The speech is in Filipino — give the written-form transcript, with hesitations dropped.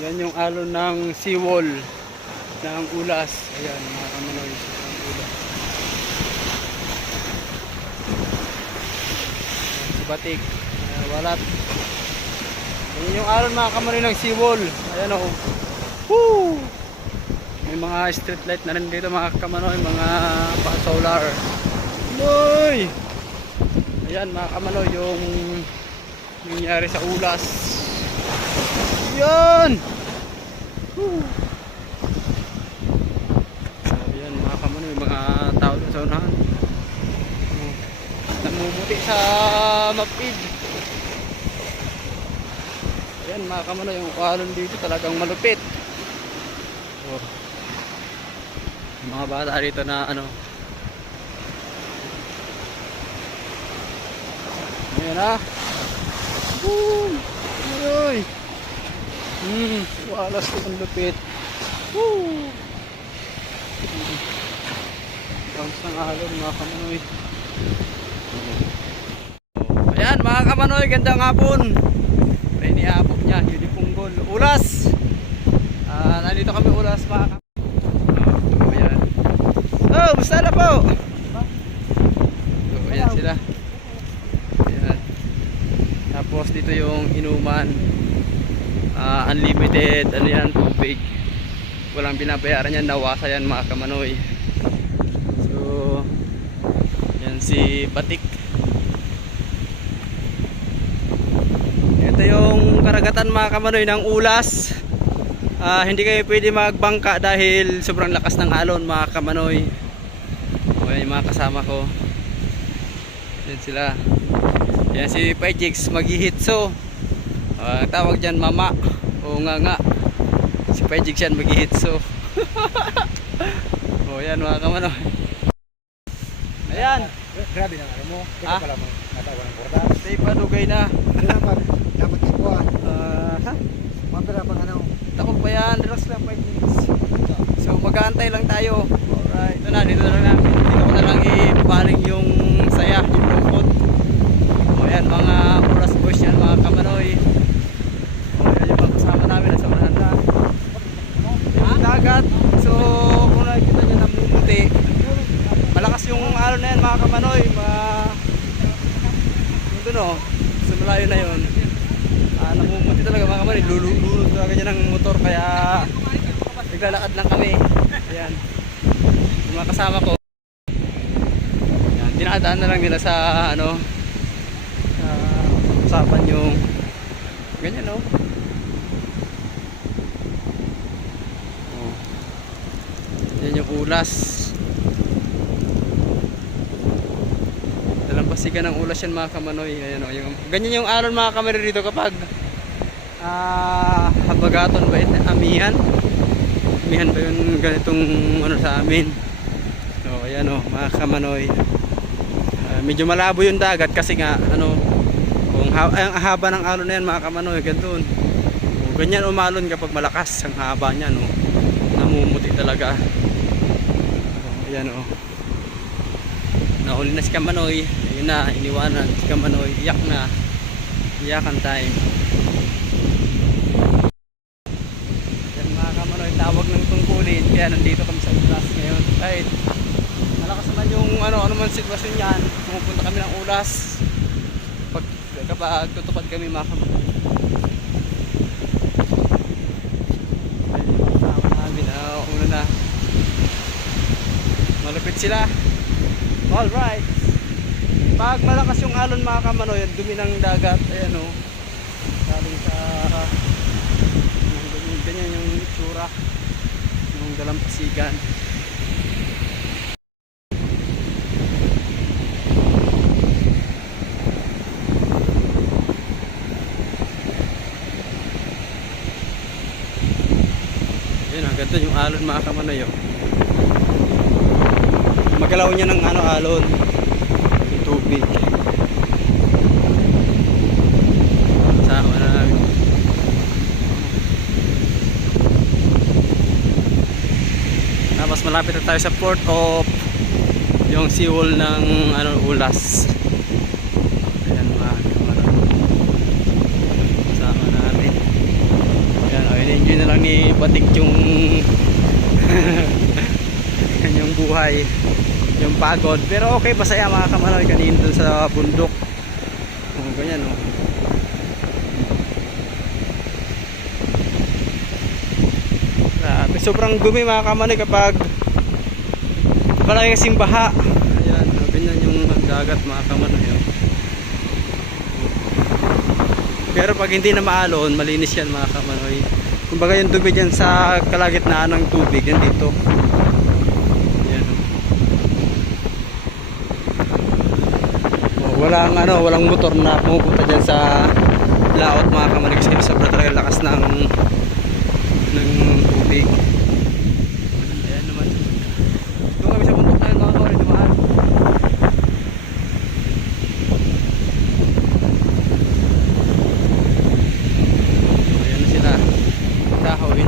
Yan yung alon ng seawall ng Ulas. Ayan mga kamanoy, ng Ulas. Ayan, si Batik, Walat. Yan yung alon mga kamanoy ng seawall. Ayan o. Woo! May mga street light na rin dito mga kamanoy, mga pa-solar. Boy! Ayan mga kamanoy, yung nangyari sa Ulas. Yan! Woo! So, yan mga kamanoy, mga tao dun sa unahan. Namumuti sa mapid. Ayan mga kamanoy, yung alon dito talagang malupit. Oh. Yung mga bata dito na ano. Ayan ha. Woo! Ayoy! Walas ko ang lupit. Woo! Bounce ng alon mga kamanoy. Ayan mga kamanoy, gandang hapon. May niabok niya, Unipunggol Ulas. Nandito kami Ulas mga kamanoy. Ayan. Oh, basta na po. So, ayan sila. Ayan. Tapos dito yung inuman. Unlimited ano yan, tubig. Walang binabayaran yan, nawasa yan mga kamanoy. So yan si Batik. Ito yung karagatan mga kamanoy ng Ulas. Hindi kayo pwede magbangka dahil sobrang lakas ng alon mga kamanoy. O yan yung mga kasama ko. Yan sila. Yan si Pajix maghihitso. Tawag dyan mama o nga si Pajix yan maghihitso. O yan mga kamanoy. Ayan. Grabe na ano mo. Hindi ka pala natawa ng korda. Safe padugay na. Dapat ipuan. Ha? Mabira pang ano. Takot pa yan. Relax lang Pajix. So mag-aantay lang tayo. Alright. Ito na. Dito ko na lang ipaling yung saya. Yung lungkot. O yan mga Ulas boys yan mga kamanoy. Yung mga kasama namin nasa Mananda. Yung dagat. So kung nakikita nyo namumuti, malakas yung alon na yan mga kamanoy. Doon o, sa malayo na yun. Namumuti talaga mga kamanoy. Lululod talaga niya ng motor. Kaya naglalakad lang kami. Ayan. Yung mga kasama ko. Ayan, dinadaan na lang nila sa ano, usapan yung ganyan o. Yan yung Ulas. Dalampasigan ng Ulas yan mga kamanoy. Ayan o, yung, ganyan yung alon mga kamanoy dito kapag habagaton ba yun? Amihan ba yun ganitong ano sa amin. So ayan o mga kamanoy. Medyo malabo yung dagat kasi nga ano, ang haba ng alon na yan mga kamanoy, ganun. Ganyan umalon kapag malakas ang haba niya no. Namumuti talaga. Ayan o. Nahuli na si Kamanoy. Ayun na, iniwanan si Kamanoy. Iyak na. Iyakan time. Yan mga kamanoy, tawag ng tungkulin. Kaya nandito kami sa Ulas ngayon. Kahit malakas naman yung ano man sitwasyon yan. Pumupunta kami ng Ulas. Kapag tutupad kami mga kamanoy. Ulo na. Malupit sila. Alright. Pag malakas yung alon mga kamanoy, dumi ng dagat. Ayan o. Galing sa ganyan yung itsura ng dalampasigan. Ganito yung alon mga kamanoy. Magalaw niya ng ano alon, yung tubig. Sama na namin. Tapos malapit na tayo sa port of yung seawall ng ano Ulas. Ayan mga kamanoy. Sama namin. Ayan, in-enjoy na lang ni Batik yung kanyang buhay, yung pagod. Pero okay, masaya mga kamanoy kanina dun sa bundok. Ganyan oh. Sobrang dumi mga kamanoy kapag malaki kasing baha. Ayan, ganyan yung dagat mga kamanoy oh. Pero pag hindi na maalon, malinis yan mga kamanoy. Kumbaga yung dumi dyan sa kalagitnaan ng tubig, yan dito. Ayan oh. Walang motor na pumupunta dyan sa laot mga kamanoy kasi sobrang talaga lakas ng tubig. Ayan naman. Doon kami sa bundok na yun mga kamanoy, dumaan. Ayan na sila. Kahoy.